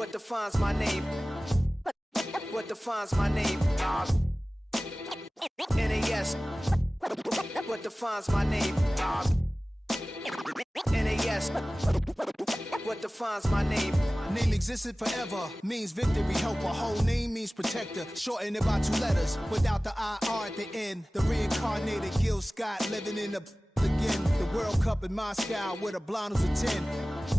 What defines my name? What defines my name? NAS. What defines my name? NAS. What defines my name? Name existed forever, means victory, helper. Whole name means protector, shortened it by 2 letters, without the IR at the end. The reincarnated Gil Scott living in the again. The World Cup in Moscow with a blonde who's a 10.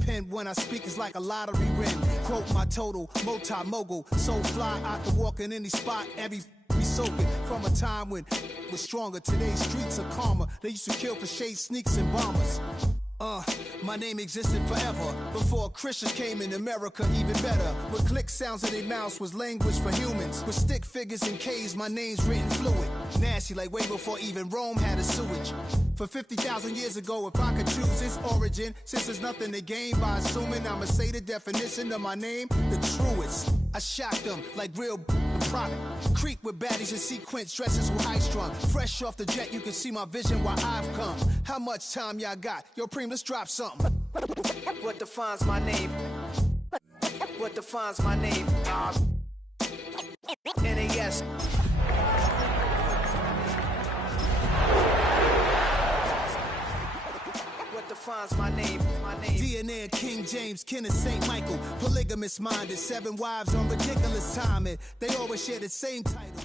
Pen when I speak is like a lottery win. Quote my total, multi-mogul. So fly, I can walk in any spot, every be soaking. From a time when was stronger, today's streets are calmer. They used to kill for shade sneaks and bombers. My name existed forever. Before Christians came in America, even better. With click sounds in their mouths was language for humans. With stick figures and K's, my name's written fluid. Nasty like way before even Rome had a sewage. For 50,000 years ago, if I could choose its origin, since there's nothing to gain by assuming I'ma say the definition of my name, the truest. I shocked them like real product. Creep with baddies in sequence, dresses with high strung. Fresh off the jet, you can see my vision while I've come. How much time y'all got? Yo, Preem, let's drop something. What defines my name? What defines my name? NAS. What defines my name? DNA of King James, kin of St. Michael. Polygamous minded, 7 wives on ridiculous timing. They always share the same title.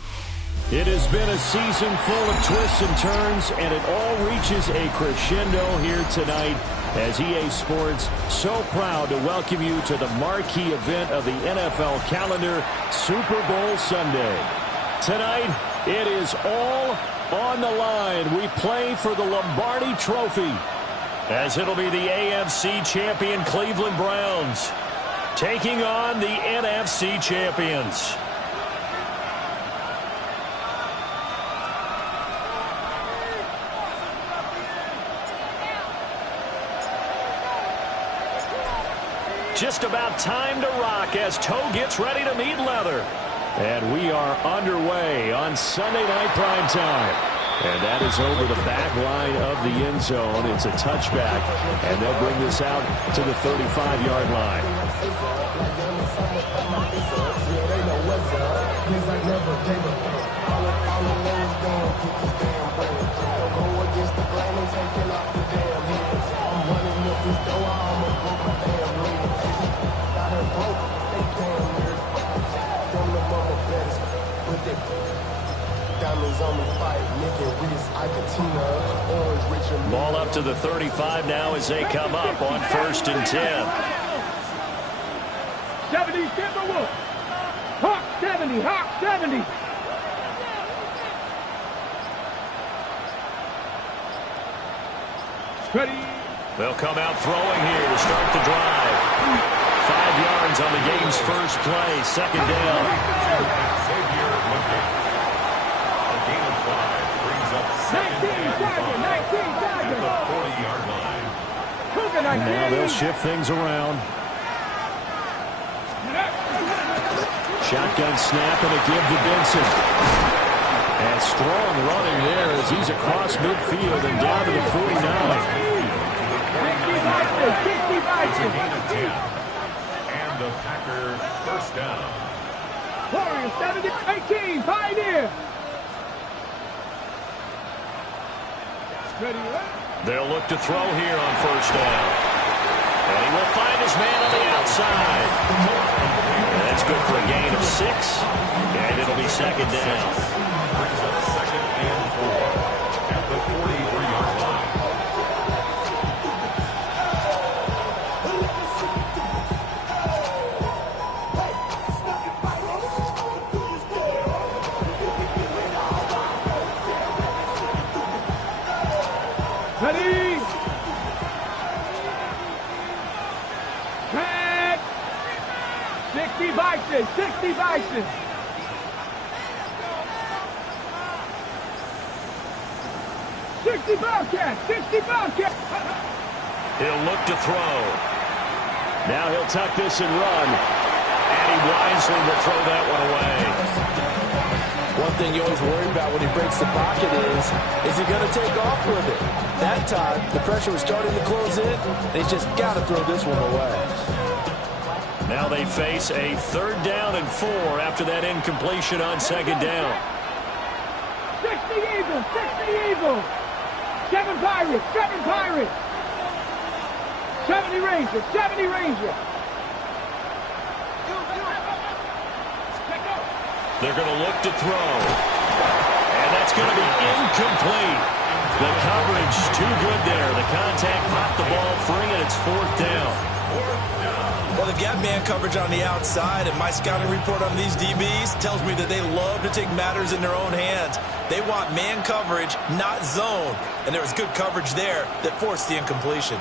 It has been a season full of twists and turns, and it all reaches a crescendo here tonight as EA Sports so proud to welcome you to the marquee event of the NFL calendar, Super Bowl Sunday. Tonight, it is all on the line. We play for the Lombardi Trophy, as it'll be the AFC champion Cleveland Browns taking on the NFC champions. Just about time to rock as toe gets ready to meet leather. And we are underway on Sunday Night Primetime. And that is over the back line of the end zone. It's a touchback, and they'll bring this out to the 35-yard line. Ball up to the 35 now as they come up on 1st and 10. 70, Timberwolves. Hawk 70, Hawk 70. Ready. They'll come out throwing here to start the drive. 5 yards on the game's first play, 2nd down. A gain of 5 brings up 19 target. the 40-yard line. Now they'll shift things around. Shotgun snap and a give to Benson. And strong running there as he's across midfield and down to the 49. 60 And the Packer first down. Warriors 70, 18, Pioneer. Ready, They'll look to throw here on 1st down. And he will find his man on the outside. And that's good for a gain of 6. And it'll be 2nd down. Brings up 2nd and 4 at the 43-yard line. Ready. Back. 60 Bison, 60 Bison. 60 Bobcat, 60 Bobcat. He'll look to throw. Now he'll tuck this and run. And he wisely will throw that one away. One thing you always worry about when he breaks the pocket is he going to take off with it? That time, the pressure was starting to close in, and he's just got to throw this one away. Now they face a 3rd down and 4 after that incompletion on 2nd down. 60 Eagles, 60 Eagles. 7 Pirates, 7 Pirates. 70 Rangers, 70 Rangers. They're going to look to throw. And that's going to be incomplete. The coverage too good there. The contact popped the ball free, and it's 4th down. Well, they've got man coverage on the outside, and my scouting report on these DBs tells me that they love to take matters in their own hands. They want man coverage, not zone. And there was good coverage there that forced the incompletion.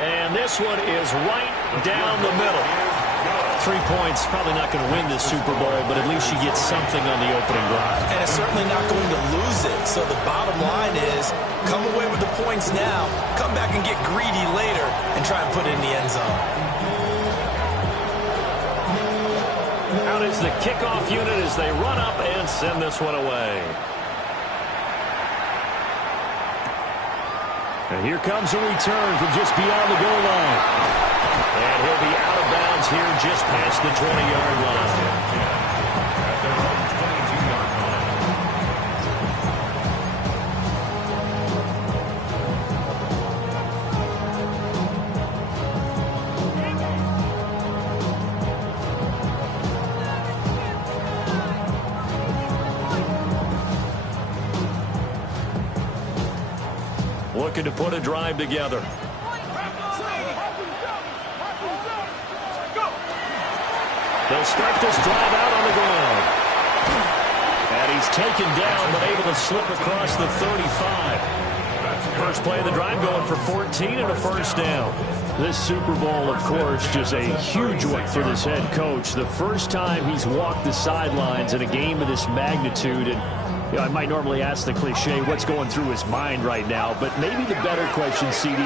And this one is right down the middle. 3 points, probably not going to win this Super Bowl, but at least you get something on the opening drive. And it's certainly not going to lose it. So the bottom line is, come away with the points now, come back and get greedy later, and try and put it in the end zone. Out is the kickoff unit as they run up and send this one away. And here comes a return from just beyond the goal line. And he'll be out of bounds here just past the 20-yard line. At their own 22-yard Looking to put a drive together. They'll start this drive out on the ground. And he's taken down, but able to slip across the 35. First play of the drive going for 14 and a 1st down. This Super Bowl, of course, just a huge one for this head coach. The first time he's walked the sidelines in a game of this magnitude. And you know, I might normally ask the cliche, what's going through his mind right now? But maybe the better question, CD,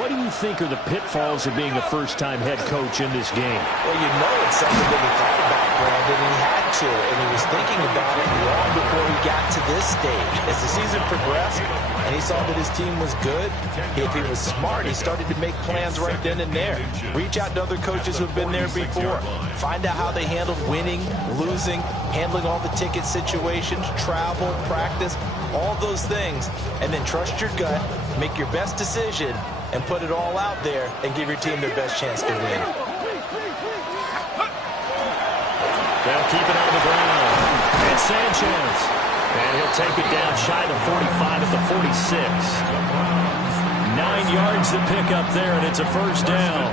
what do you think are the pitfalls of being a first-time head coach in this game? Well, you know it's something that he thought about, Brandon, and he had to, and he was thinking about it long before he got to this stage. As the season progressed, and he saw that his team was good, if he was smart, he started to make plans right then and there. Reach out to other coaches who've been there before. Find out how they handled winning, losing, handling all the ticket situations, travel, practice, all those things, and then trust your gut, make your best decision, and put it all out there and give your team their best chance to win. They'll keep it on the ground. And Sanchez. And he'll take it down shy of 45 at the 46. 9 yards to pick up there, and it's a 1st down.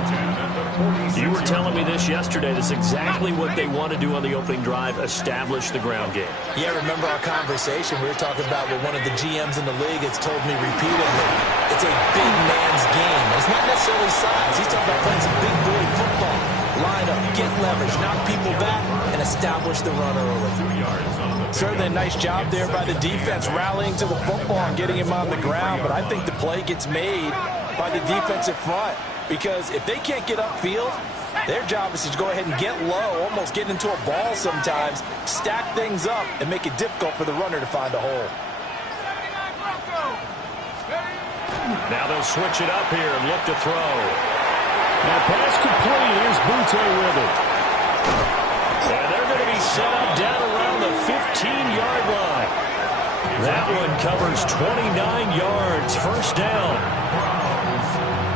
You were telling me this yesterday. That's exactly what they want to do on the opening drive, establish the ground game. Yeah, remember our conversation? We were talking about what one of the GMs in the league has told me repeatedly. It's a big man's game. It's not necessarily size. He's talking about playing some big boy football. Line up, get leverage, knock people back, and establish the run early. Certainly a nice job there by the defense, rallying to the football and getting him on the ground. But I think the play gets made by the defensive front. Because if they can't get upfield, their job is to go ahead and get low, almost get into a ball sometimes, stack things up, and make it difficult for the runner to find a hole. Now they'll switch it up here and look to throw. Now pass complete. Here's Butte with it. And they're going to be set up down around the 15-yard line. That one covers 29 yards. 1st down.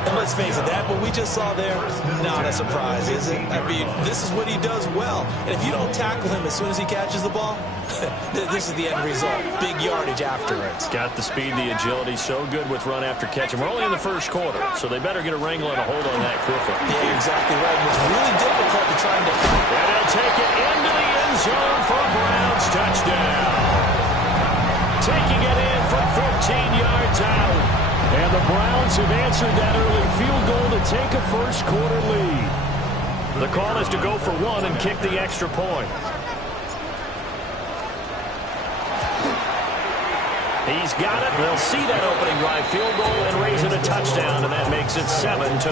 And let's face it, that what we just saw there, not a surprise, is it? I mean, this is what he does well. And if you don't tackle him as soon as he catches the ball, this is the end result. Big yardage after it. Got the speed, the agility, so good with run after catch. And we're only in the 1st quarter, so they better get a wrangle and a hold on that quickly. Yeah, you're exactly right. And it's really difficult to try and defend. And they'll take it into the end zone for a Browns touchdown. Taking it in from 14 yards out. And the Browns have answered that early field goal to take a 1st quarter lead. The call is to go for 1 and kick the extra point. He's got it. They'll see that opening drive field goal and raise it a touchdown, and that makes it 7-3.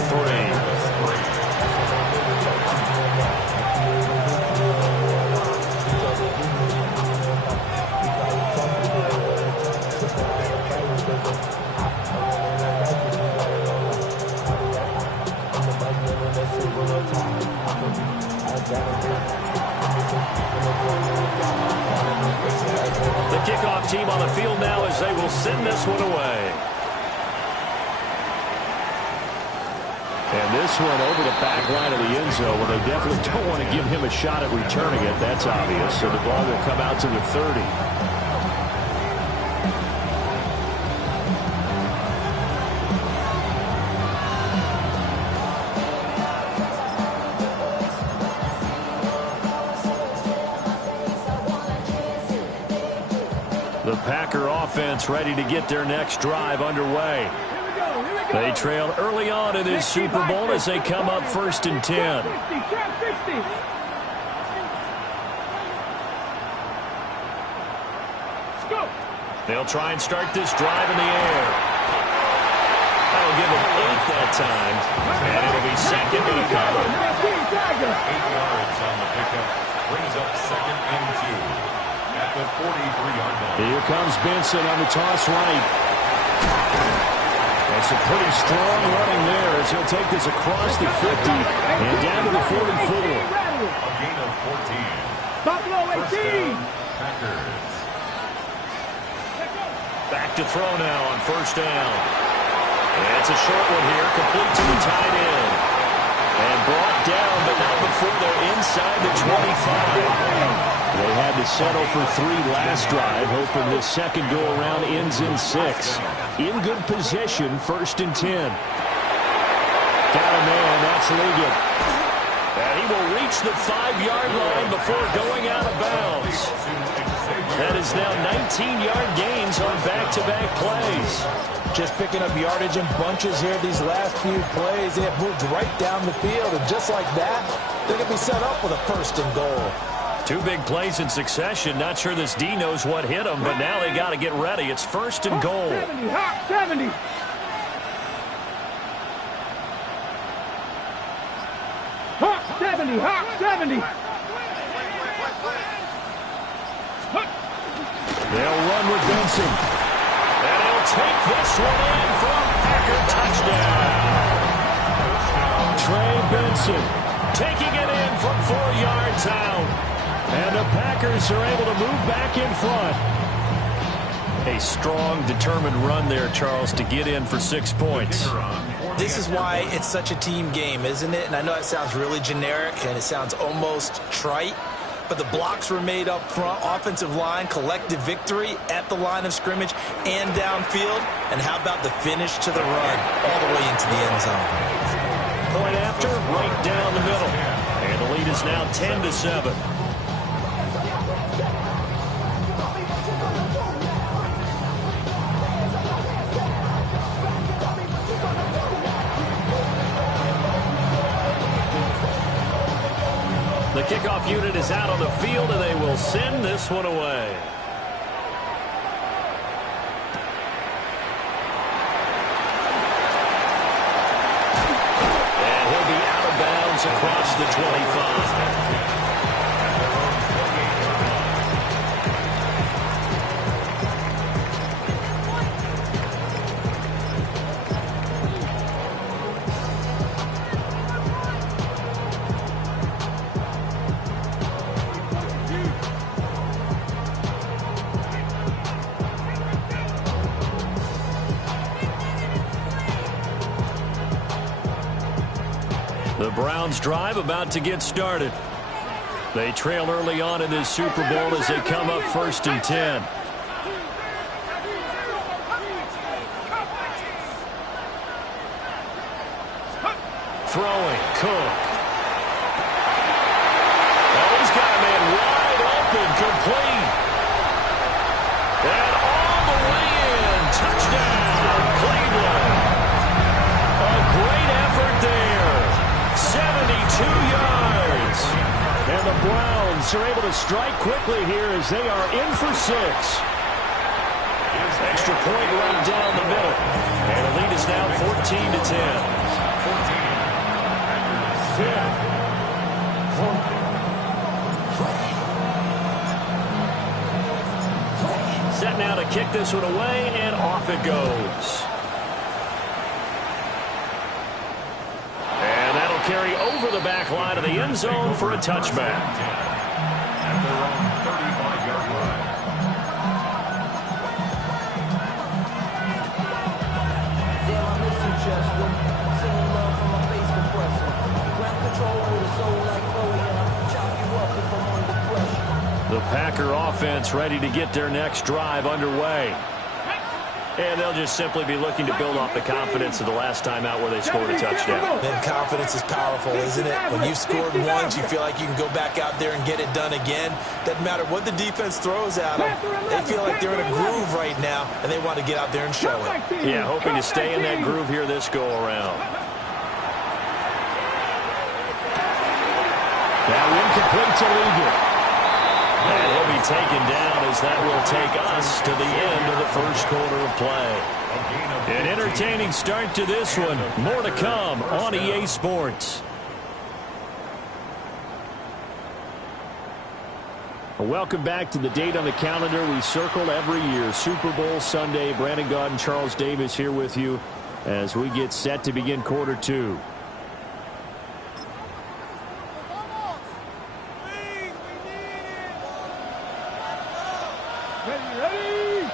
The kickoff team on the field now as they will send this one away. And this one over the back line of the end zone where they definitely don't want to give him a shot at returning it. That's obvious. So the ball will come out to the 30. The Packer offense ready to get their next drive underway. They trailed early on in this Super Bowl as they come up 1st and 10. They'll try and start this drive in the air. That'll give them 8 that time. And it'll be second to the cover. 8 yards on the pickup. Brings up 2nd and 2. At the 43-yard line. Here comes Benson on the toss right. That's a pretty strong running there as he'll take this across the 50 and down to the 44. A gain of 14. Buffalo 18. Packers. Back to throw now on 1st down. And it's a short one here, complete to the tight end. And brought down, but not before they're inside the 25. They had to settle for 3 last drive, hoping this second go-around ends in 6. In good position, 1st and 10. Got a man, that's Ligon. And he will reach the 5-yard line before going out of bounds. That is now 19-yard gains on back-to-back plays. Just picking up yardage in bunches here these last few plays. They have moved right down the field, and just like that, they're going to be set up with a 1st and goal. 2 big plays in succession. Not sure this D knows what hit them, but now they got to get ready. It's 1st and goal. 70, hot 70. Hot 70, hot 70. They'll run with Benson. And he'll take this one in for a Packer touchdown. Trey Benson taking it in from 4 yards out. And the Packers are able to move back in front. A strong, determined run there, Charles, to get in for 6 points. This is why it's such a team game, isn't it? And I know it sounds really generic and it sounds almost trite, but the blocks were made up front, offensive line, collective victory at the line of scrimmage and downfield. And how about the finish to the run all the way into the end zone? Point after, right down the middle. And the lead is now 10-7. The kickoff unit is out on the field, and they will send this one away. And he'll be out of bounds across the 25. The Browns drive about to get started. They trail early on in this Super Bowl as they come up 1st and 10. Throwing, Cook. Oh, he's got a man wide open, complete. And all the way in. Touchdown, Cleveland. A great effort there. 72 yards. And the Browns are able to strike quickly here as they are in for 6. Extra point right down the middle. And the lead is now 14-10. Set now to kick this one away, and off it goes. And that'll carry over the back line of the end zone for a touchback. At their own 35-yard line. The Packer offense ready to get their next drive underway. And they'll just simply be looking to build off the confidence of the last time out where they scored a touchdown. And confidence is powerful, isn't it? When you've scored once, you feel like you can go back out there and get it done again. Doesn't matter what the defense throws at them. They feel like they're in a groove right now, and they want to get out there and show it. Yeah, hoping to stay in that groove here this go-around. Now incomplete to Liga. And he'll be taken down as that will take us to the end of the first quarter of play. An entertaining start to this one. More to come on EA Sports. Welcome back to the date on the calendar we circle every year. Super Bowl Sunday. Brandon Gaudin and Charles Davis here with you as we get set to begin quarter two. Ready?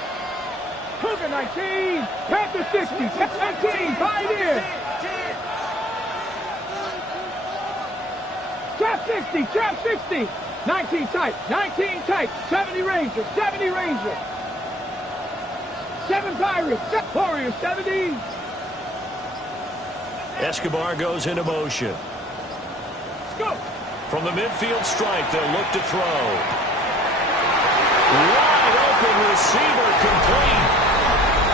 Cougar 19, Panther 60, 19, Pioneer. Trap 60, Trap 60. 19 tight, 19 tight, 70 Rangers, 70 Rangers. 7 Pirates, Warriors, 70. Escobar goes into motion. Let's go. From the midfield strike, they'll look to throw. Wide open receiver complete.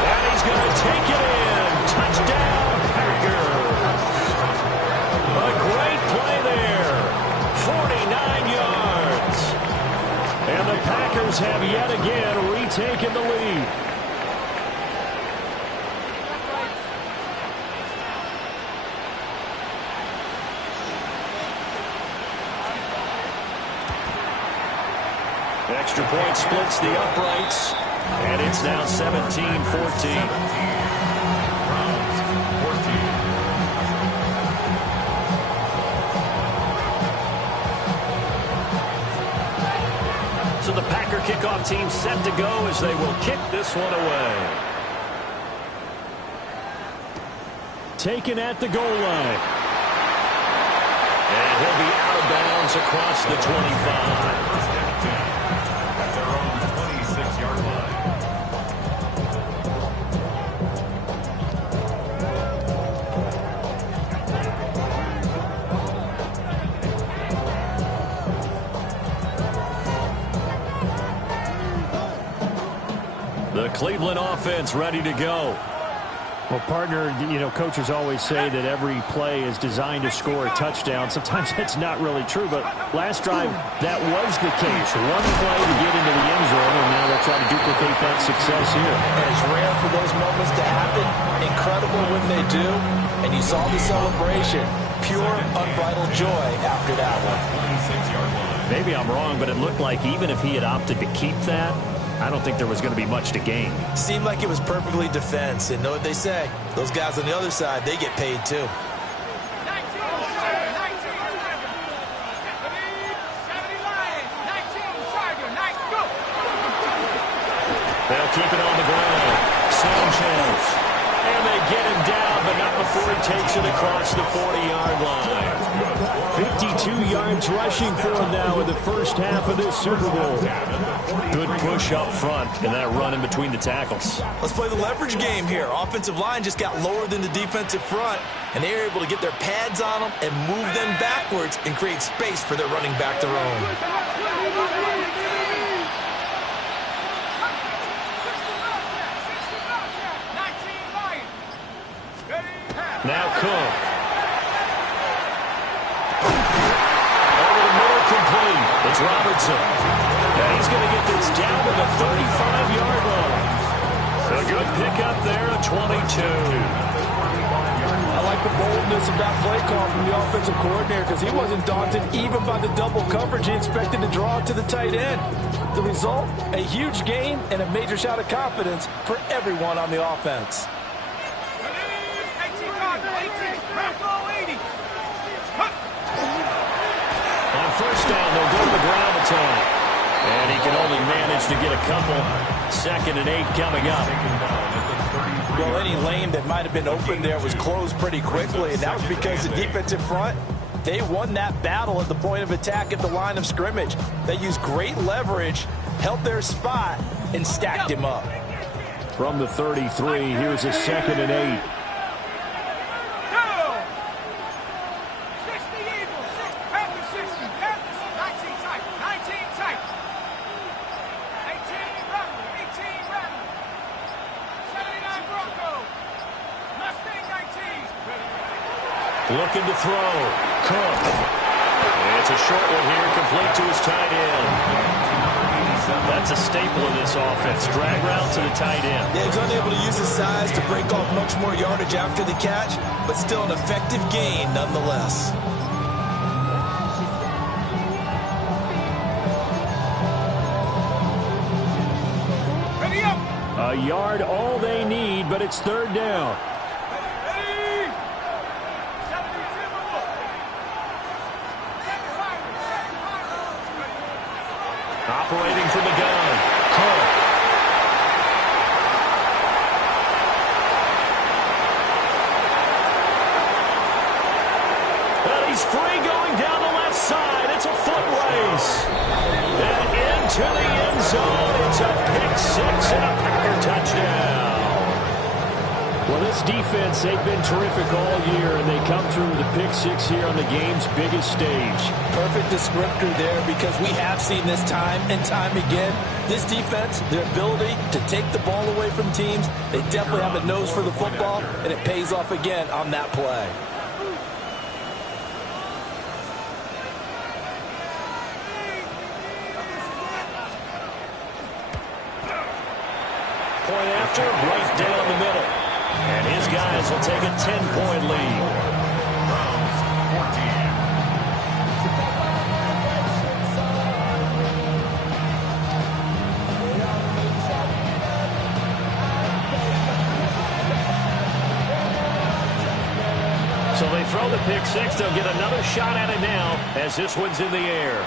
And he's going to take it in. Touchdown, Packers. A great play there. 49 yards. And the Packers have yet again retaken the lead. Extra point splits the uprights, and it's now 17-14. So the Packer kickoff team set to go as they will kick this one away. Taken at the goal line. And he'll be out of bounds across the 25. At their own 26-yard line. The Cleveland offense ready to go. Well, partner, you know, coaches always say that every play is designed to score a touchdown. Sometimes that's not really true, but last drive, that was the case. One play to get into the end zone, and now they'll try to duplicate that success here. And it's rare for those moments to happen. Incredible when they do. And you saw the celebration. Pure, unbridled joy after that one. 26-yard line. Maybe I'm wrong, but it looked like even if he had opted to keep that, I don't think there was going to be much to gain. Seemed like it was perfectly defense. And know what they say? Those guys on the other side, they get paid too. They'll keep it on the ground. Sanchez. And they get him down, but not before he takes it across the 40-yard line. 52 yards rushing for him now in the first half of this Super Bowl. Good push up front and that run in between the tackles. Let's play the leverage game here. Offensive line just got lower than the defensive front, and they were able to get their pads on them and move them backwards and create space for their running back to roam. Now Cook. Over the middle, complete. It's Robertson. And he's going to get this down to the 35-yard line. A good pickup there at 22. I like the boldness of that play call from the offensive coordinator because he wasn't daunted even by the double coverage. He expected to draw it to the tight end. The result, a huge gain and a major shot of confidence for everyone on the offense. On first down, they'll go to the ground attack. And he can only manage to get a couple. 2nd and 8 coming up. Well, any lane that might have been open there was closed pretty quickly, and that was because the defensive front They won that battle at the point of attack at the line of scrimmage. They used great leverage, held their spot, and stacked him up. From the 33, here's a 2nd and 8. Looking to throw. Cook. It's a short one here, complete to his tight end. That's a staple of this offense. Drag route to the tight end. Yeah, he's unable to use his size to break off much more yardage after the catch, but still an effective gain nonetheless. A yard all they need, but it's 3rd down. Operating from the gun. Cook. And he's free going down the left side. It's a foot race. And into the end zone. It's a pick 6 and a Packer touchdown. Well, this defense, they've been terrific all year, and they come through with a pick 6 here on the game's biggest stage. Perfect descriptor there, because we have seen this time and time again. This defense, their ability to take the ball away from teams, they definitely have a nose for the football, and it pays off again on that play. Point after, right down the middle. And his guys will take a 10-point lead. Browns 14. So they throw the pick 6. They'll get another shot at it now as this one's in the air.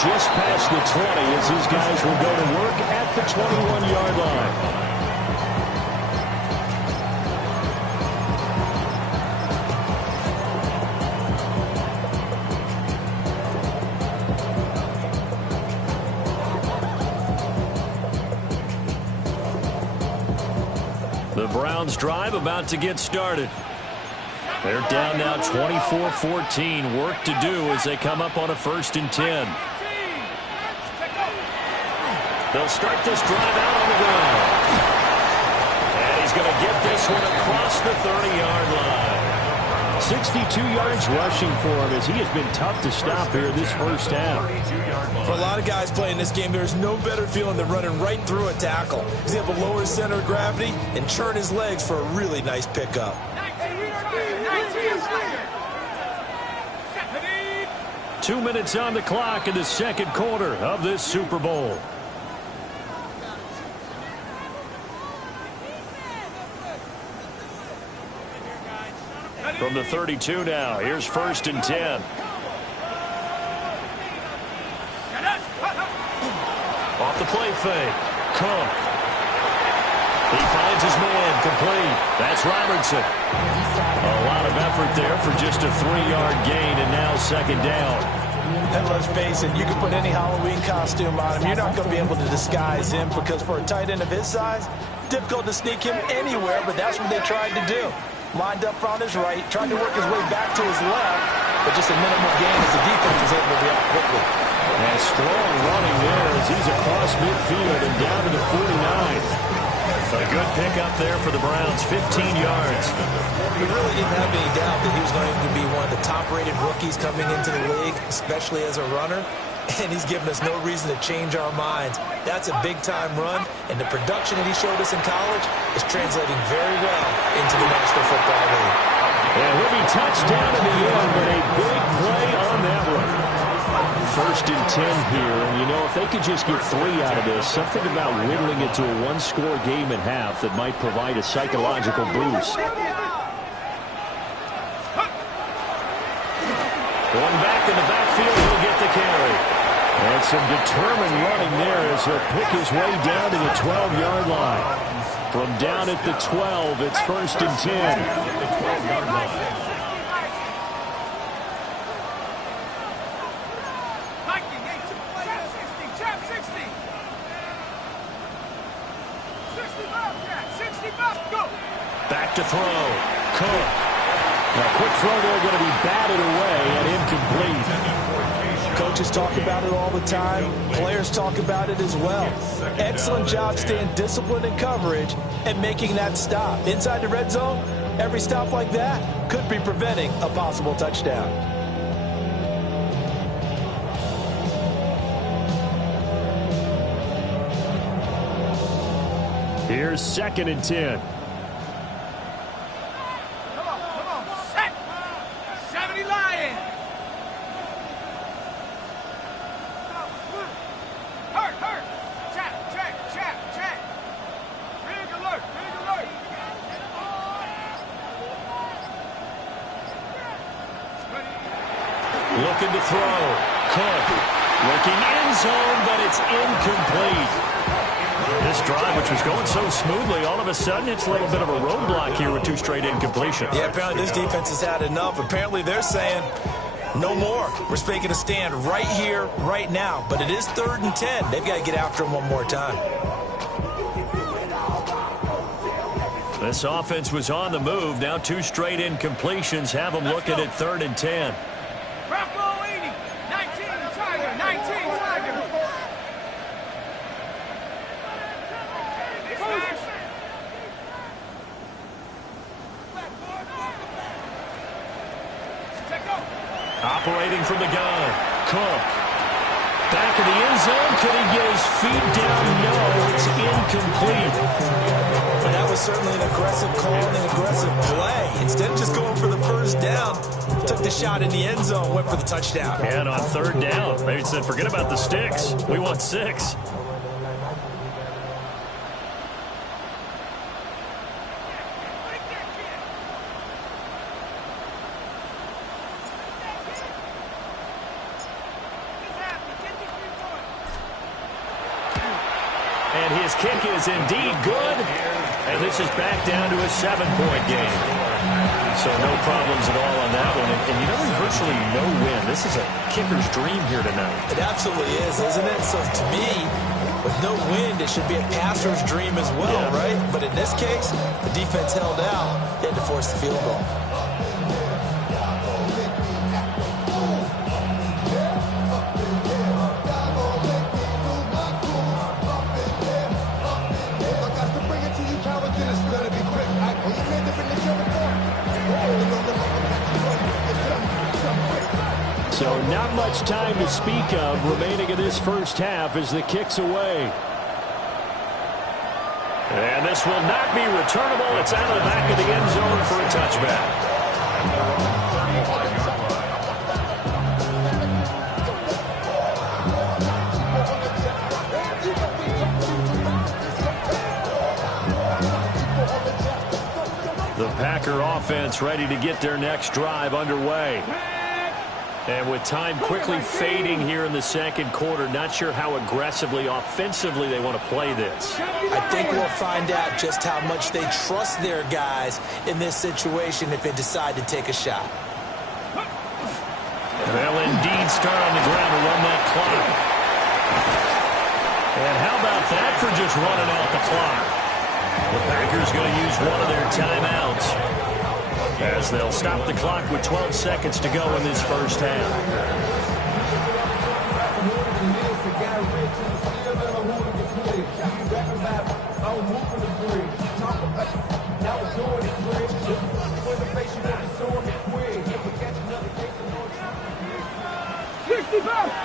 Just past the 20 as these guys will go to work at the 21-yard line. The Browns drive about to get started. They're down now 24-14. Work to do as they come up on a 1st and 10. They'll start this drive out on the ground. And he's going to get this one across the 30-yard line. 62 yards rushing for him as he has been tough to stop here this first half. For a lot of guys playing this game, there's no better feeling than running right through a tackle. He's able to lower his center of gravity and churn his legs for a really nice pickup. 2 minutes on the clock in the 2nd quarter of this Super Bowl. From the 32 now, here's 1st and 10. Off the play fake. Cook. He finds his man complete. That's Robertson. A lot of effort there for just a 3-yard gain, and now 2nd down. And let's face it, you can put any Halloween costume on him. You're not going to be able to disguise him, because for a tight end of his size, difficult to sneak him anywhere, but that's what they tried to do. Lined up on his right, tried to work his way back to his left, but just a minimal gain as the defense was able to react quickly. And strong running there as he's across midfield and down to the 49. A good pickup there for the Browns, 15 yards. We really didn't have any doubt that he was going to be one of the top-rated rookies coming into the league, especially as a runner. And he's given us no reason to change our minds. That's a big-time run, and the production that he showed us in college is translating very well into the National Football League. And he'll be touched down in the end, but a big play on that one. 1st and 10 here, and you know, if they could just get 3 out of this, something about whittling it to a 1-score game at half that might provide a psychological boost. Going back in the backfield, he'll get the carry. And some determined running there as he'll pick his way down to the 12-yard line. From down at the 12, it's 1st and 10. The 12-yard line. Back to throw. Cook. Now, quick throw there going to be batted away and incomplete. Coaches talk about it all the time. Players talk about it as well. Excellent job staying disciplined in coverage and making that stop. Inside the red zone, every stop like that could be preventing a possible touchdown. Here's 2nd and 10. Looking to throw. Cook. Looking end zone, but it's incomplete. This drive, which was going so smoothly, all of a sudden it's a little bit of a roadblock here with 2 straight incompletions. Yeah, apparently this defense has had enough. Apparently they're saying no more. We're making a stand right here, right now. But it is 3rd and 10. They've got to get after him one more time. This offense was on the move. Now 2 straight incompletions have them looking at 3rd and 10. Operating from the gun. Cook. Back in the end zone. Could he get his feet down? No, it's incomplete. And that was certainly an aggressive call and an aggressive play. Instead of just going for the first down, took the shot in the end zone, went for the touchdown. And on 3rd down, they said, forget about the sticks. We want 6. And his kick is indeed good. And this is back down to a 7-point game. So no problems at all on that one. And you know, virtually no win. This is a kicker's dream here tonight. It absolutely is, isn't it? So to me, with no wind, it should be a passer's dream as well, right? But in this case, the defense held out. They had to force the field goal. So not much time to speak of remaining in this first half as the kick's away. And this will not be returnable. It's out of the back of the end zone for a touchback. The Packer offense ready to get their next drive underway. And with time quickly fading here in the 2nd quarter, not sure how aggressively, offensively they want to play this. I think we'll find out just how much they trust their guys in this situation if they decide to take a shot. They'll indeed start on the ground to run that clock. And how about that for just running out the clock? The Packers going to use one of their timeouts as they'll stop the clock with 12 seconds to go in this first half.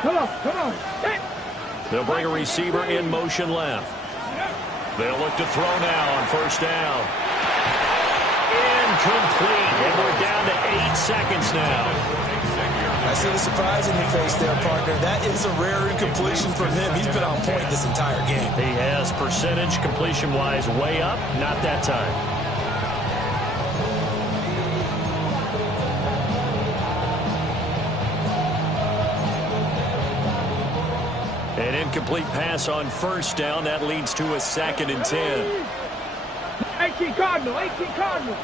Come on. They'll bring a receiver in motion left. They'll look to throw now on first down. Incomplete. And we're down to 8 seconds now. I see the surprise in your face there, partner. That is a rare incompletion from him. He's been on point this entire game. He has percentage completion-wise way up. Not that time. An incomplete pass on first down. That leads to a 2nd and 10. 18 Cardinal, 18 Cardinal.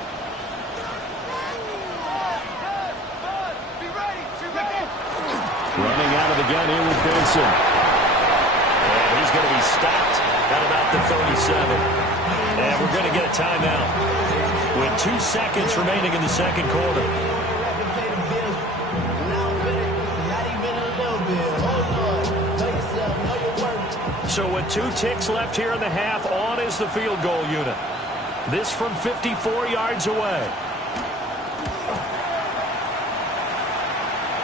Running out of the gun here with Benson. And he's going to be stopped at about the 37. And we're going to get a timeout with 2 seconds remaining in the second quarter. So with 2 ticks left here in the half, on is the field goal unit. This from 54 yards away.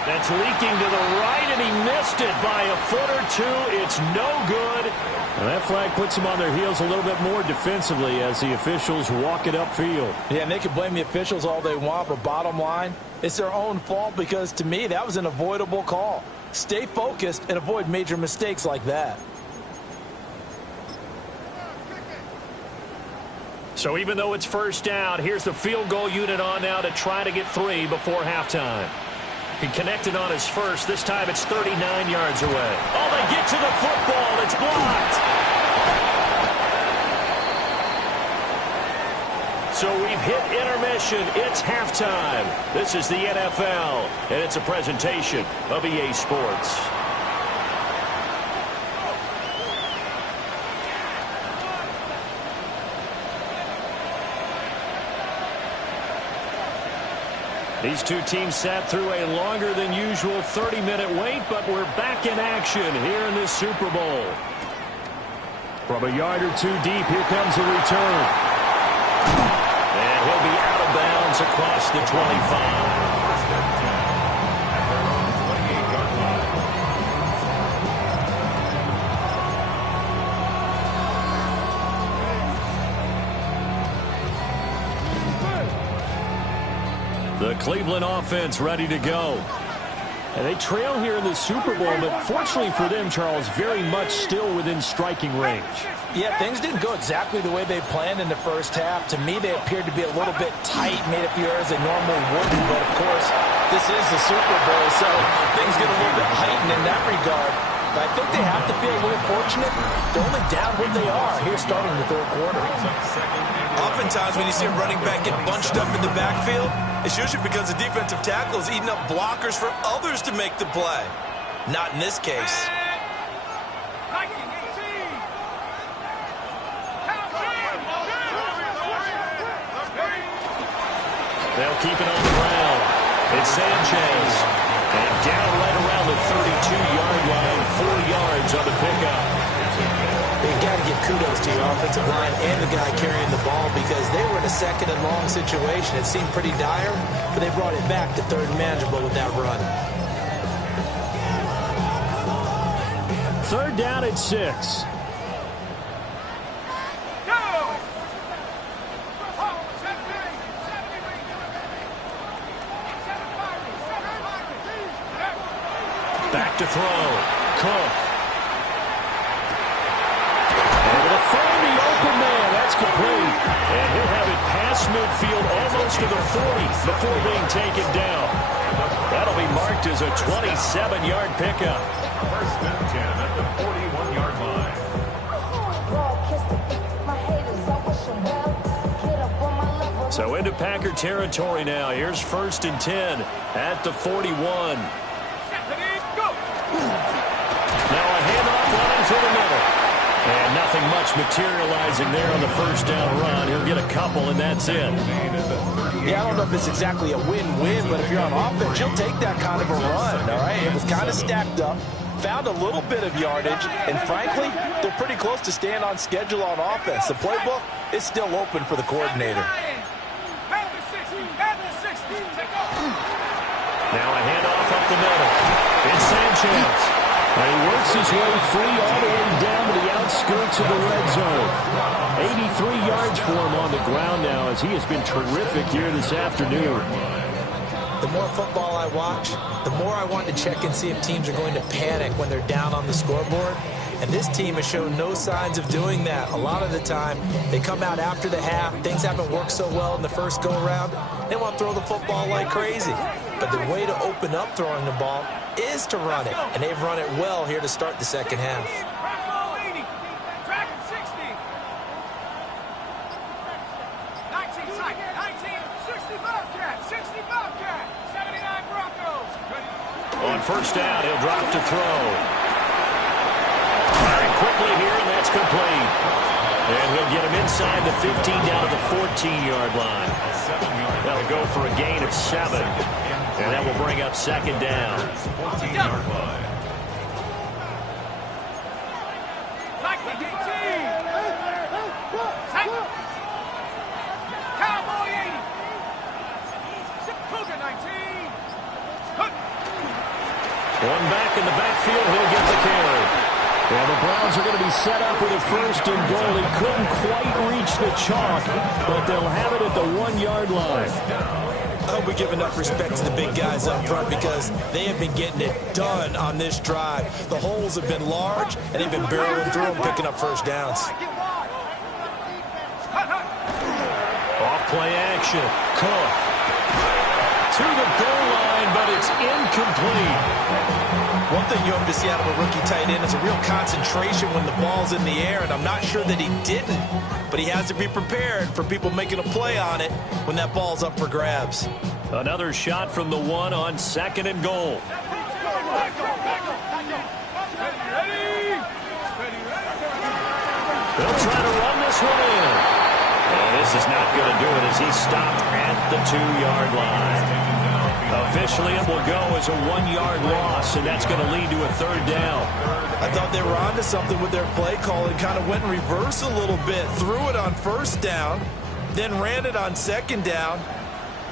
That's leaking to the right, and he missed it by a foot or 2. It's no good. And that flag puts them on their heels a little bit more defensively as the officials walk it upfield. Yeah, and they can blame the officials all they want, but bottom line, it's their own fault because, to me, that was an avoidable call. Stay focused and avoid major mistakes like that. So even though it's first down, here's the field goal unit on now to try to get 3 before halftime. He connected on his first. This time it's 39 yards away. Oh, they get to the football. It's blocked. So we've hit intermission. It's halftime. This is the NFL, and it's a presentation of EA Sports. These 2 teams sat through a longer than usual 30-minute wait, but we're back in action here in this Super Bowl. From a yard or 2 deep, here comes the return. And he'll be out of bounds across the 25. The Cleveland offense ready to go. And they trail here in the Super Bowl, but fortunately for them, Charles, very much still within striking range. Yeah, things didn't go exactly the way they planned in the first half. To me, they appeared to be a little bit tight, made a few errors they normally wouldn't. But, of course, this is the Super Bowl, so things get a little bit heightened in that regard. But I think they have to feel a little fortunate. They're only down where they are here starting the third quarter. Oftentimes, when you see a running back get bunched up in the backfield, it's usually because the defensive tackle is eating up blockers for others to make the play. Not in this case. They'll keep it on the ground. It's Sanchez. And down right around the 32-yard line, 4 yards on the pickup. You've got to give kudos to your offensive line and the guy carrying the ball because they were in a 2nd and long situation. It seemed pretty dire, but they brought it back to 3rd and manageable with that run. 3rd down at 6. Back to throw. Cook. Able to find the open man. That's complete. And he'll have it past midfield almost to the 40 before being taken down. That'll be marked as a 27-yard pickup. First and 10 at the 41-yard line. So into Packer territory now. Here's 1st and 10 at the 41. Now a handoff running for the middle. And nothing much materializing there on the first down run. He'll get a couple, and that's it. Yeah, I don't know if it's exactly a win-win, but if you're on offense, you'll take that kind of a run, all right? It was kind of stacked up, found a little bit of yardage, and frankly, they're pretty close to staying on schedule on offense. The playbook is still open for the coordinator. Now a handoff up the middle. It's Sanchez. And he works his way free all the way down to the outskirts of the red zone. 83 yards for him on the ground now as he has been terrific here this afternoon. The more football I watch, the more I want to check and see if teams are going to panic when they're down on the scoreboard. And this team has shown no signs of doing that. A lot of the time, they come out after the half. Things haven't worked so well in the first go-around. They want to throw the football like crazy. But the way to open up throwing the ball is to run it, and they've run it well here to start the second half. On first down, he'll drop to throw. Very quickly here, and that's complete. And he'll get him inside the 15 down to the 14-yard line. That'll go for a gain of 7. And that will bring up second down. 14-yard line. One back in the backfield, he'll get the carry. Well, the Browns are going to be set up with a first and goal. He couldn't quite reach the chalk, but they'll have it at the 1-yard line. I hope we give enough respect to the big guys up front because they have been getting it done on this drive. The holes have been large, and they've been barreling through them, picking up first downs. Off play action. Cook to the goal line, but it's incomplete. One thing you hope to see out of a rookie tight end is a real concentration when the ball's in the air, and I'm not sure that he didn't, but he has to be prepared for people making a play on it when that ball's up for grabs. Another shot from the 1 on second and goal. They'll try to run this one in. And this is not going to do it as he stopped at the 2-yard line. Officially, it will go as a 1-yard loss, and that's going to lead to a third down. I thought they were onto something with their play call and kind of went in reverse a little bit. Threw it on first down, then ran it on second down.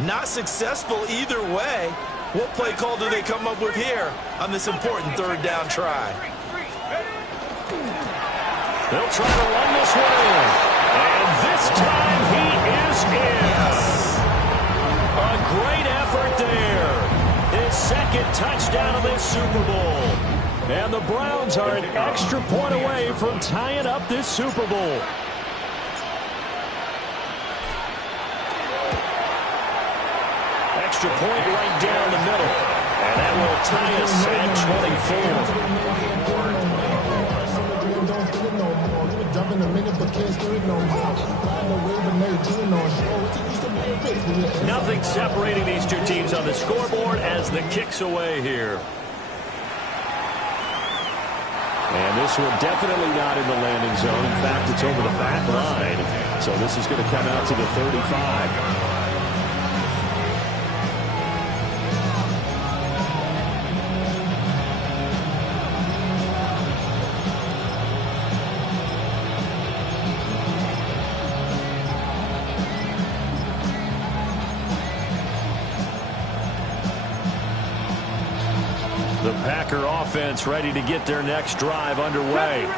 Not successful either way. What play call do they come up with here on this important third down try? They'll try to run this one in. And this time he is in. A great effort there. His second touchdown of this Super Bowl. And the Browns are an extra point away from tying up this Super Bowl. Extra point right down the middle. And that will tie us at 24. Nothing separating these two teams on the scoreboard as the kick's away here. And this one definitely not in the landing zone. In fact, it's over the back line. So this is going to come out to the 35. The Packer offense ready to get their next drive underway.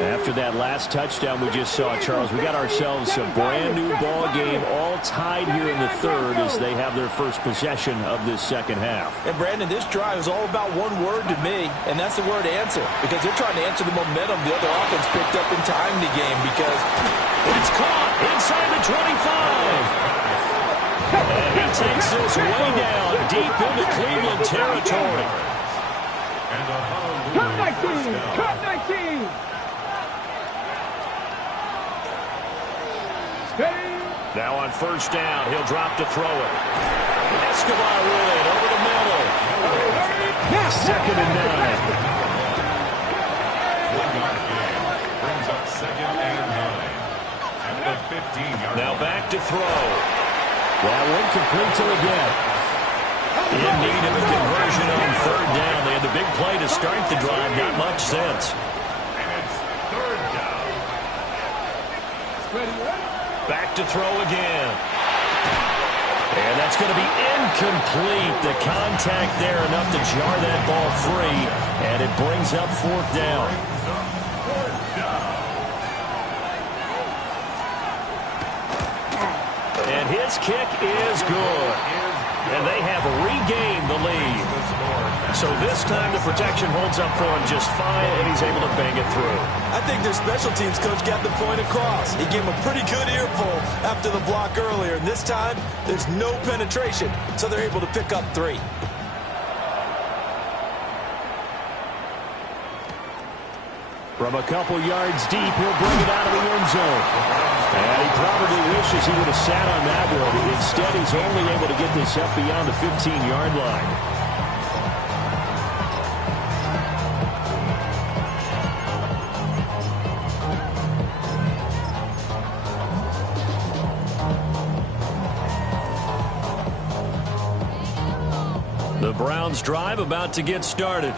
After that last touchdown we just saw, Charles, we got ourselves a brand new ball game, all tied here in the third as they have their first possession of this second half. And Brandon, this drive is all about one word to me, and that's the word answer, because they're trying to answer the momentum the other offense picked up in tying the game, because it's caught inside the 25. And he takes this way down deep into Cleveland territory. Cut 19! Cut 19! Now on first down, he'll drop to throw it. Escobar with it over the middle. Second and 9. Brings up second and 9. At the 15-yard. Now back to throw. That one complete to again. In need of a conversion on third down. They had the big play to start the drive. Not much sense. And it's third down. Back to throw again. And that's going to be incomplete. The contact there enough to jar that ball free. And it brings up fourth down. And his kick is good. And they have regained the lead. So this time the protection holds up for him just fine, and he's able to bang it through. I think their special teams coach got the point across. He gave him a pretty good earful after the block earlier. And this time, there's no penetration, so they're able to pick up 3. From a couple yards deep, he'll bring it out of the end zone. And he probably wishes he would have sat on that one. Instead, he's only able to get this up beyond the 15-yard line. The Browns drive about to get started.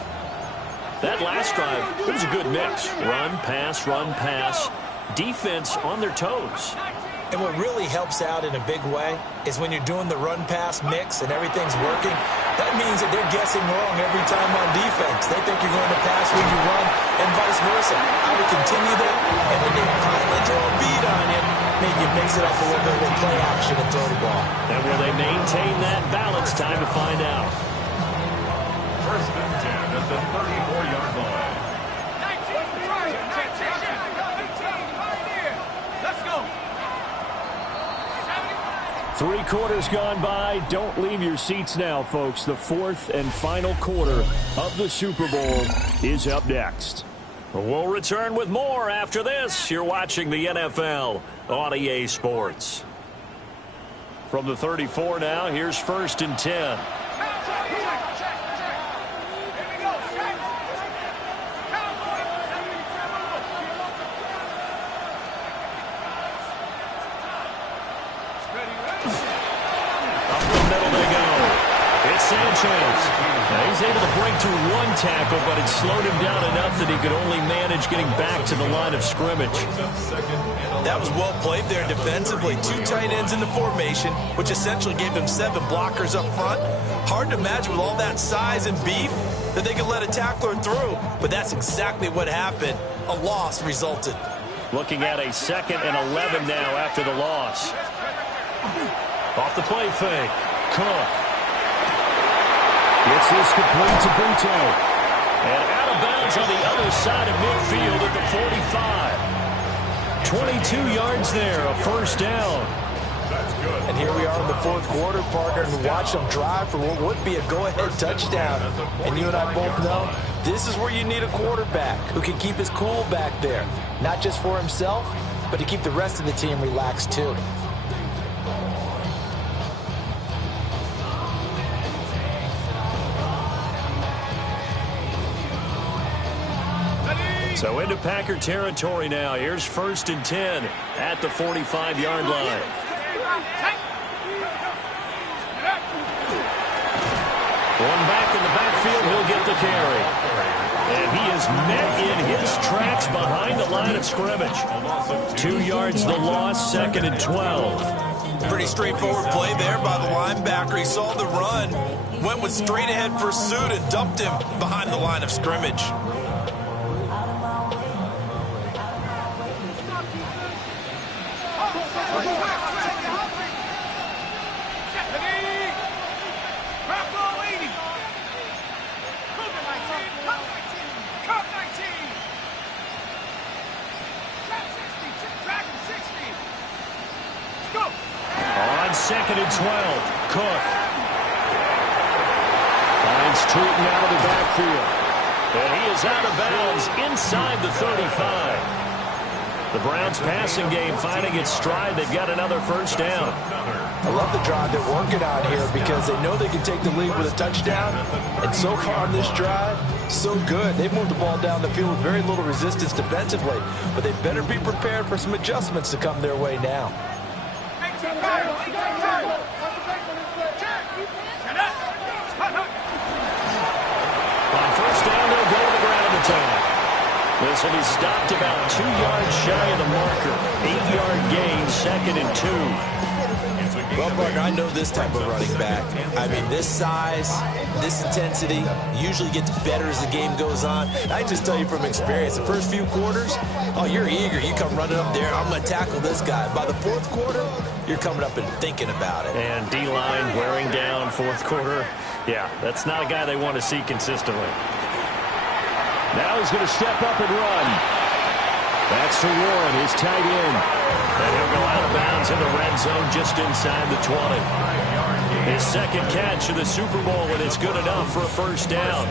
That last drive, it was a good mix. Run, pass. Defense on their toes. And what really helps out in a big way is when you're doing the run-pass mix and everything's working, that means that they're guessing wrong every time on defense. They think you're going to pass when you run and vice versa. I would continue that, and when they finally draw a beat on you, maybe you mix it up a little bit with play action and throw the ball. And will they maintain that balance? Time to find out. First and 10 at the 34-yard line. 3 quarters gone by. Don't leave your seats now, folks. The 4th and final quarter of the Super Bowl is up next. We'll return with more after this. You're watching the NFL on EA Sports. From the 34 now, here's 1st and 10. Sanchez. Now he's able to break through one tackle, but it slowed him down enough that he could only manage getting back to the line of scrimmage. That was well played there defensively. 2 tight ends in the formation, which essentially gave them 7 blockers up front. Hard to imagine with all that size and beef that they could let a tackler through, but that's exactly what happened. A loss resulted. Looking at a 2nd and 11 now after the loss. Off the play fake. Cook. Gets this complete to Buto. And out of bounds on the other side of midfield at the 45. 22 yards there, a 1st down. That's good. And here we are in the 4th quarter, partner, and watch them drive for what would be a go-ahead touchdown. And you and I both know this is where you need a quarterback who can keep his cool back there. Not just for himself, but to keep the rest of the team relaxed too. So into Packer territory now. Here's 1st and 10 at the 45-yard line. One back in the backfield, he'll get the carry. And he is met in his tracks behind the line of scrimmage. 2 yards the loss, 2nd and 12. Pretty straightforward play there by the linebacker. He saw the run, went with straight-ahead pursuit, and dumped him behind the line of scrimmage. On 2nd and 12, Cook finds Truton out of the backfield. And he is out of bounds inside the 35. The Browns passing game finding its stride. They've got another 1st down. I love the drive they're working on here because they know they can take the lead with a touchdown. And so far on this drive, so good. They've moved the ball down the field with very little resistance defensively. But they better be prepared for some adjustments to come their way now. On 1st down, they'll go to the ground at the time. This will be stopped about 2 yards shy of the marker. 8-yard gain, 2nd and 2. Well, partner, I know this type of running back. I mean, this size, this intensity usually gets better as the game goes on. I just tell you from experience, the first few quarters, oh, you're eager. You come running up there, I'm going to tackle this guy. By the 4th quarter, you're coming up and thinking about it. And D-line wearing down 4th quarter. Yeah, that's not a guy they want to see consistently. Now he's going to step up and run. That's to Warren, his tight end. And he'll go out of bounds in the red zone just inside the 20. His second catch of the Super Bowl, and it's good enough for a first down.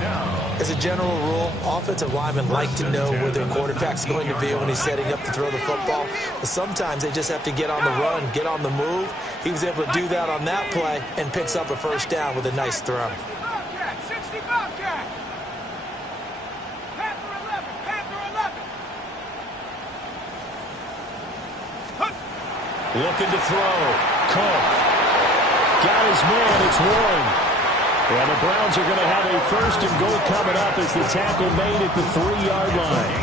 As a general rule, offensive linemen like to know where their quarterback's going to be when he's setting up to throw the football. But sometimes they just have to get on the run, get on the move. He was able to do that on that play and picks up a first down with a nice throw. 60 Bobcat. Panther 11. Panther 11. Looking to throw. Cook. Got his man. It's Warren. And the Browns are going to have a first and goal coming up as the tackle made at the 3-yard line.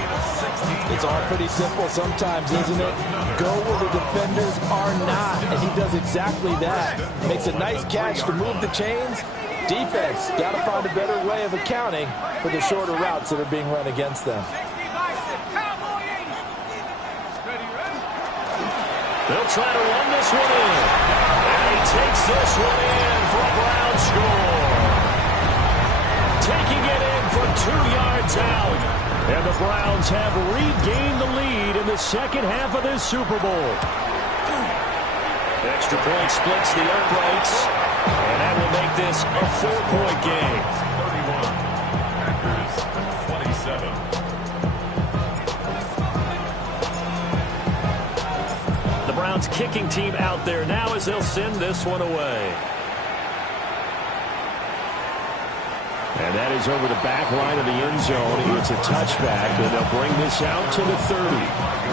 It's all pretty simple sometimes, isn't it? Go where the defenders are not, and he does exactly that. Makes a nice catch to move the chains. Defense, got to find a better way of accounting for the shorter routes that are being run against them. They'll try to run this one in. And he takes this one in for a Brown score. Taking it in from 2 yards out. And the Browns have regained the lead in the second half of this Super Bowl. Extra point splits the uprights. And that will make this a 4-point game. 31, Packers 27. The Browns kicking team out there now as they'll send this one away. And that is over the back line of the end zone. It's a touchback, and they'll bring this out to the 30.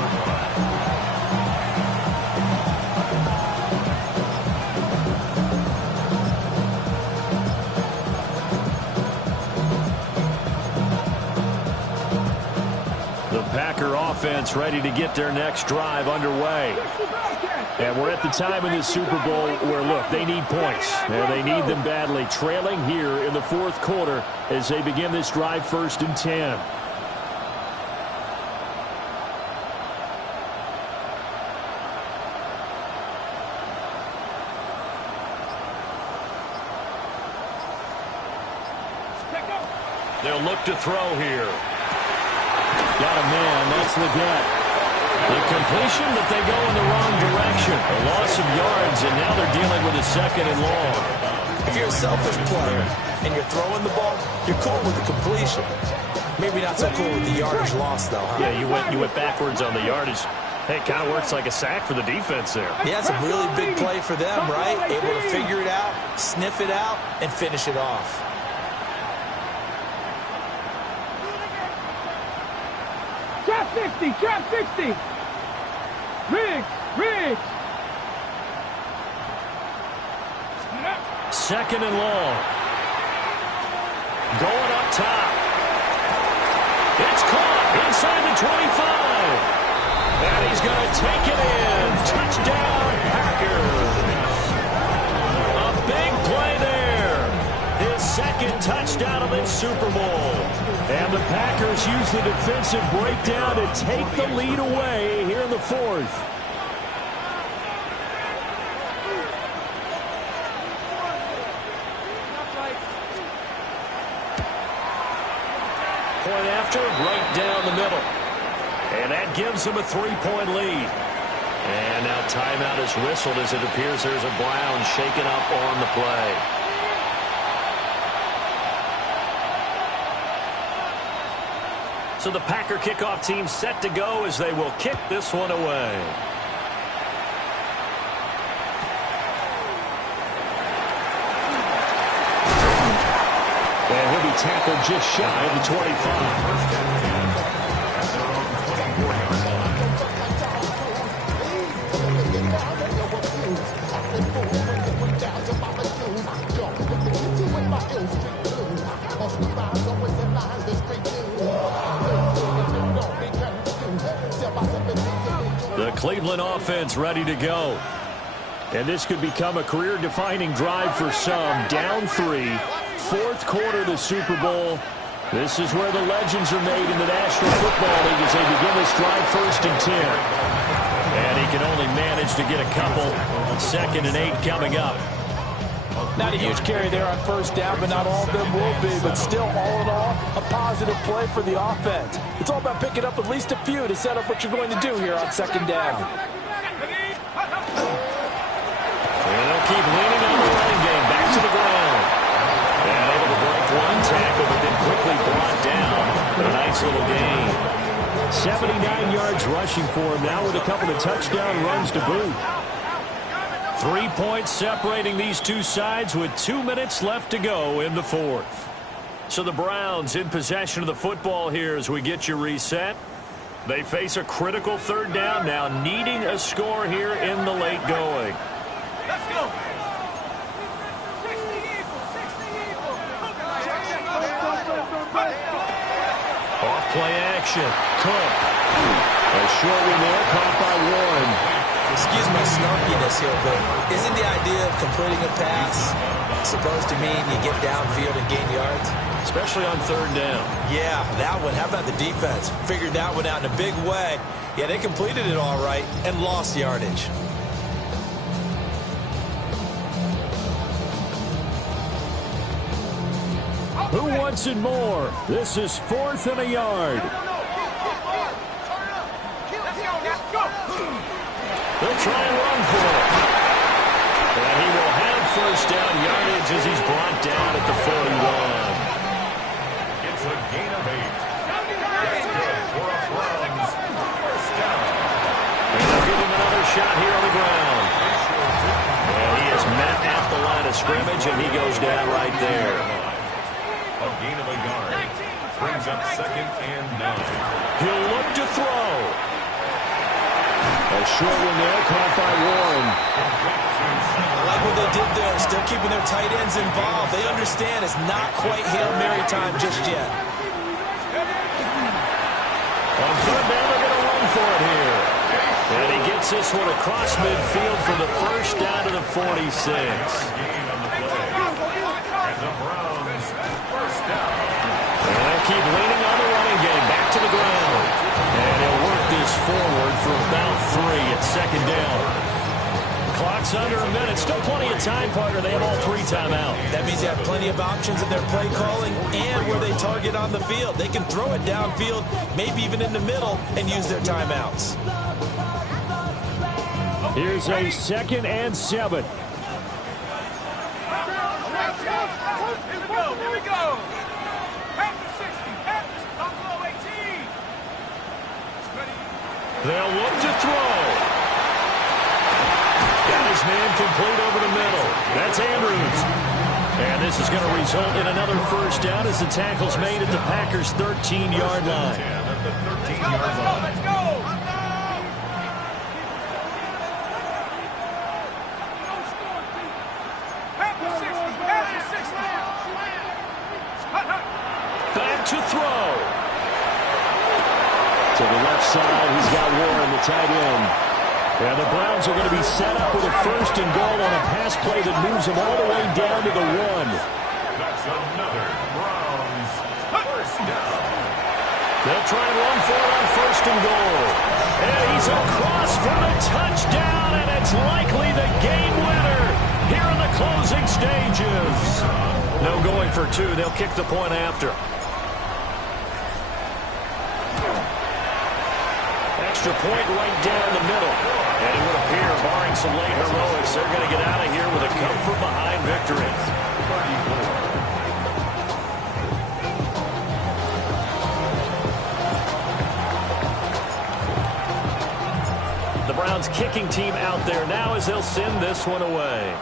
Packer offense ready to get their next drive underway. And we're at the time in this Super Bowl where, look, they need points. And they need them badly. Trailing here in the fourth quarter as they begin this drive 1st and 10. They'll look to throw here. Got a man, that's Leggett. The completion, but they go in the wrong direction. A loss of yards, and now they're dealing with a 2nd and long. If you're a selfish player and you're throwing the ball, you're cool with the completion. Maybe not so cool with the yardage loss, though, huh? Yeah, you went backwards on the yardage. Hey, it kind of works like a sack for the defense there. Yeah, it's a really big play for them, right? Able to figure it out, sniff it out, and finish it off. Trap 60, trap 60. Riggs. 2nd and long. Going up top. It's caught inside the 25. And he's going to take it in. Touchdown, Packers. A big play there. His 2nd touchdown of this Super Bowl. And the Packers use the defensive breakdown to take the lead away here in the 4th. Point after, right down the middle. And that gives them a 3-point lead. And now timeout is whistled as it appears there's a Brown shaken up on the play. So the Packer kickoff team set to go as they will kick this one away. And he'll be tackled just shy of the 25. The Cleveland offense ready to go. And this could become a career-defining drive for some. Down 3, 4th quarter of the Super Bowl. This is where the legends are made in the National Football League as they begin this drive 1st and 10. And he can only manage to get a couple. 2nd and 8 coming up. Not a huge carry there on first down, but not all of them will be. But still, all in all, a positive play for the offense. It's all about picking up at least a few to set up what you're going to do here on second down. And they'll keep leaning on the running game. Back to the ground. And able to break one tackle, but then quickly brought down. But a nice little gain. 79 yards rushing for him now with a couple of touchdown runs to boot. 3 points separating these two sides with 2 minutes left to go in the fourth. So the Browns in possession of the football here as we get you reset. They face a critical third down now, needing a score here in the late going. Let's go. Off play action. Cook. A short one there, caught by Warren. Excuse my snarkiness here, but isn't the idea of completing a pass supposed to mean you get downfield and gain yards? Especially on third down. Yeah, that one. How about the defense? Figured that one out in a big way. Yeah, they completed it all right and lost yardage. Who wants it more? This is 4th and a yard. They'll try and run for it. And he will have first down yardage as he's brought down at the 41. It's a gain of 8. That's good for a Browns first down. And they'll give him another shot here on the ground. And he is met at the line of scrimmage, and he goes down right there. A gain of a yard. Brings up 2nd and 9. He'll look to throw. A short one there, caught by Warren. I like what they did there, still keeping their tight ends involved. They understand it's not quite Hail Mary time just yet. On third down, they're going to run for it here. And he gets this one across midfield for the first down to the 46. Gain on the play. And the Browns first down. And they'll keep leaning on the running game. Back to the ground. And he'll work this forward for about 3 at second down. Clock's under a minute. Still plenty of time, partner. They have all 3 timeouts. That means they have plenty of options in their play calling and where they target on the field. They can throw it downfield, maybe even in the middle, and use their timeouts. Here's a 2nd and 7. Here we go. After 60, after Buffalo 18. They'll look to throw. Got his man complete over the middle. That's Andrews. And this is going to result in another first down as the tackle's made at the Packers' 13-yard line. At the 13-yard line. Let's go. Back to throw. To the left side, he's got Warren, the tight end. And the Browns are going to be set up with a 1st and goal on a pass play that moves them all the way down to the 1. That's another Browns first down. They'll try and run for it on 1st and goal. And he's across for the touchdown, and it's likely the game winner here in the closing stages. No going for 2. They'll kick the point after. Extra point right down the middle. And it would appear, barring some late heroics, they're going to get out of here with a come-from-behind victory. 34. The Browns kicking team out there now as they'll send this one away.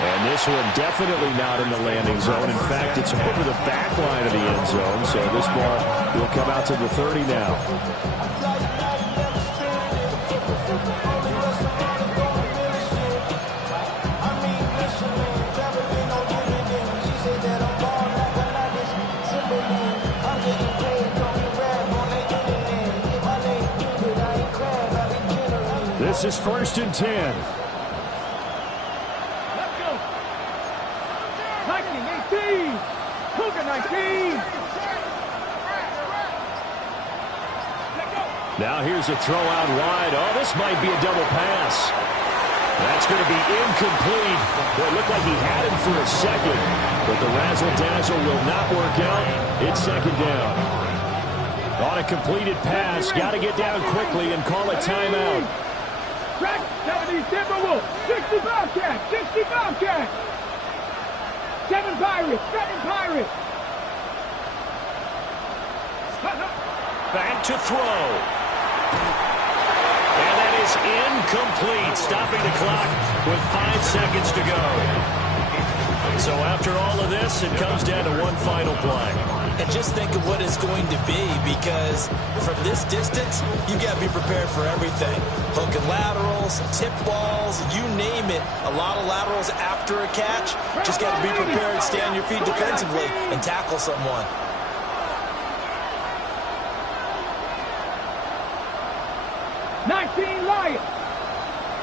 And this one definitely not in the landing zone. In fact, it's over the back line of the end zone. So this ball will come out to the 30 now. This is 1st and 10. Now here's a throw out wide. Oh, this might be a double pass. That's going to be incomplete. Well, it looked like he had him for a second, but the razzle-dazzle will not work out. It's second down. On a completed pass, got to get down quickly and call a timeout. Track 70 Timberwolves, 60 Bobcats, 60 Bobcats. 7 Pirates, 7 Pirates. Back to throw. And that is incomplete, stopping the clock with 5 seconds to go. So after all of this, it comes down to one final play. And just think of what it's going to be, because from this distance, you got to be prepared for everything. Hook and laterals, tip balls, you name it. A lot of laterals after a catch. Just got to be prepared, stay on your feet defensively, and tackle someone. Lions,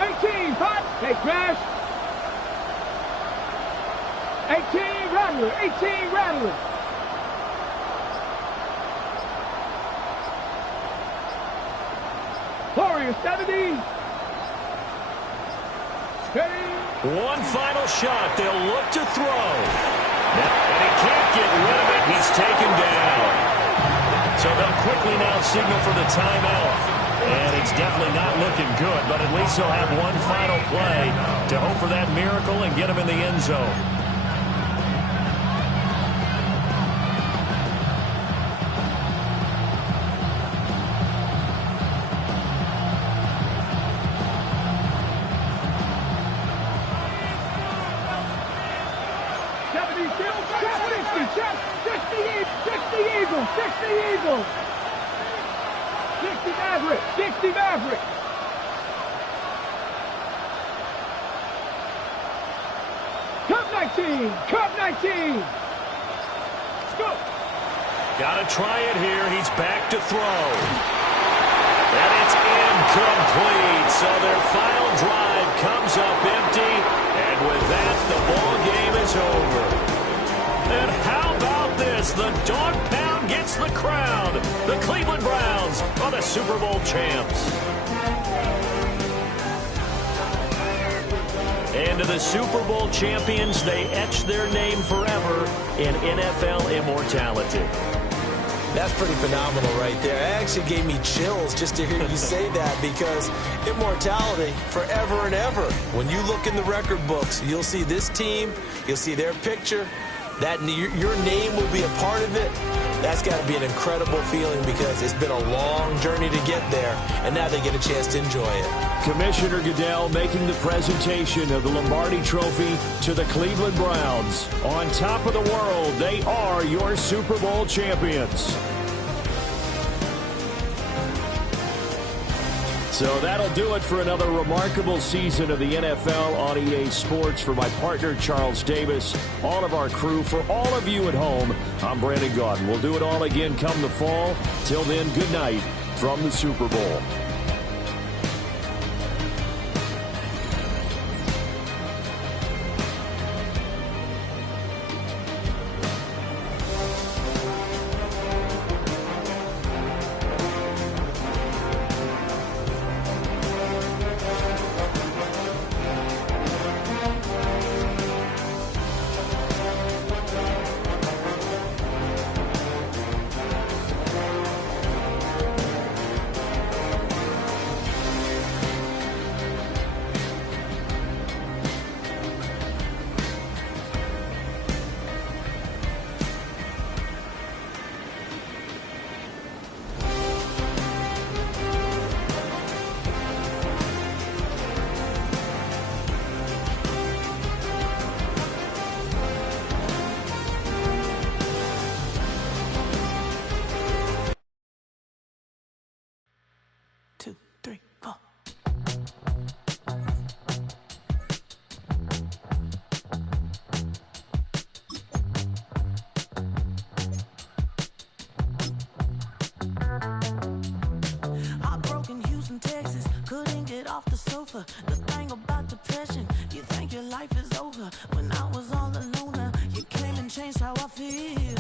18 Pot, they crash. 18 Rattler, 18 Rattler. Warriors 70. One final shot. They'll look to throw. And he can't get rid of it. He's taken down. So they'll quickly now signal for the timeout. And it's definitely not looking good, but at least he'll have one final play to hope for that miracle and get him in the end zone. Eagles. 60 Maverick. 60 Maverick. Cup 19. Cup 19. Go. Got to try it here. He's back to throw. And it's incomplete. So their final drive comes up empty. And with that, the ball game is over. And how about this? The dog pound gets the crown. The Cleveland Browns are the Super Bowl champs. And to the Super Bowl champions, they etch their name forever in NFL immortality. That's pretty phenomenal right there. It actually gave me chills just to hear you say that, because immortality forever and ever. When you look in the record books, you'll see this team, you'll see their picture. That your name will be a part of it. That's got to be an incredible feeling, because it's been a long journey to get there, and now they get a chance to enjoy it. Commissioner Goodell making the presentation of the Lombardi Trophy to the Cleveland Browns. On top of the world, they are your Super Bowl champions. So that'll do it for another remarkable season of the NFL on EA Sports. For my partner, Charles Davis, all of our crew, for all of you at home, I'm Brandon Gaudin. We'll do it all again come the fall. Till then, good night from the Super Bowl. The thing about depression, you think your life is over. When I was all alone, you came and changed how I feel.